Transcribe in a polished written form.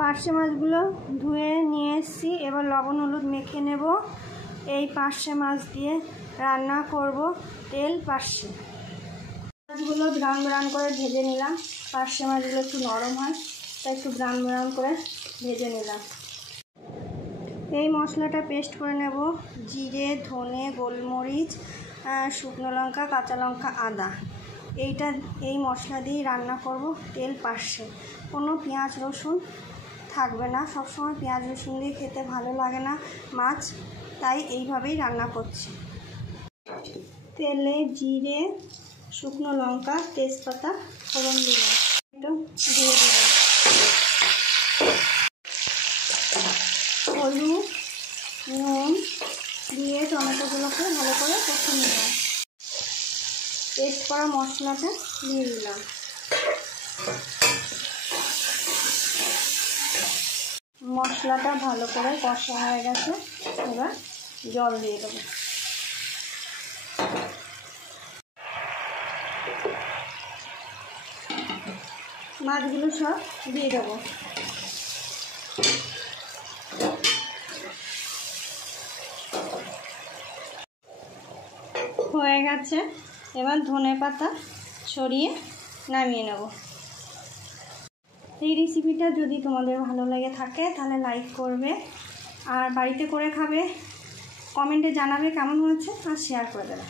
পার্শে মাছগুলো ধুয়ে নিয়ে এসেছি, এবার লবণ হলুদ মেখে নেব। এই পার্শে মাছ দিয়ে রান্না করব তেল পার্শে। মাছগুলো ব্রাউন ব্রাউন করে ভেজে নিলাম। পার্শে মাছগুলো একটু নরম হয়, তাই একটু ব্রাউন ব্রাউন করে ভেজে নিলাম। এই মশলাটা পেস্ট করে নেব। জিরে, ধনে, গোলমরিচ, শুকনো লঙ্কা, কাঁচা লঙ্কা, আদা। এই মশলা দিয়েই রান্না করব তেল পার্শে। কোনো পেঁয়াজ রসুন থাকবে না। সবসময় পেঁয়াজ রসুন দিয়ে খেতে ভালো লাগে না মাছ, তাই এইভাবেই রান্না করছি। তেলে জিরে, শুকনো লঙ্কা, তেজপাতা ফোড়ন দিলাম, একটু দিয়ে দিলাম হলুদ, নুন দিয়ে টমেটোগুলোকে ভালো করে কষে নিলাম। পেস্ট করা মশলাটা দিয়ে দিলাম। মশলাটা ভালো করে কষা হয়ে গেছে, এবার জল দিয়ে দেবো। মাছগুলো সব দিয়ে দেবো। হয়ে গেছে, এবার ধনে পাতা ছড়িয়ে নামিয়ে নেব। এই রেসিপিটা যদি তোমাদের ভালো লেগে থাকে তাহলে লাইক করবে, আর বাড়িতে করে খাবে, কমেন্টে জানাবে কেমন হয়েছে, আর শেয়ার করে দেবে।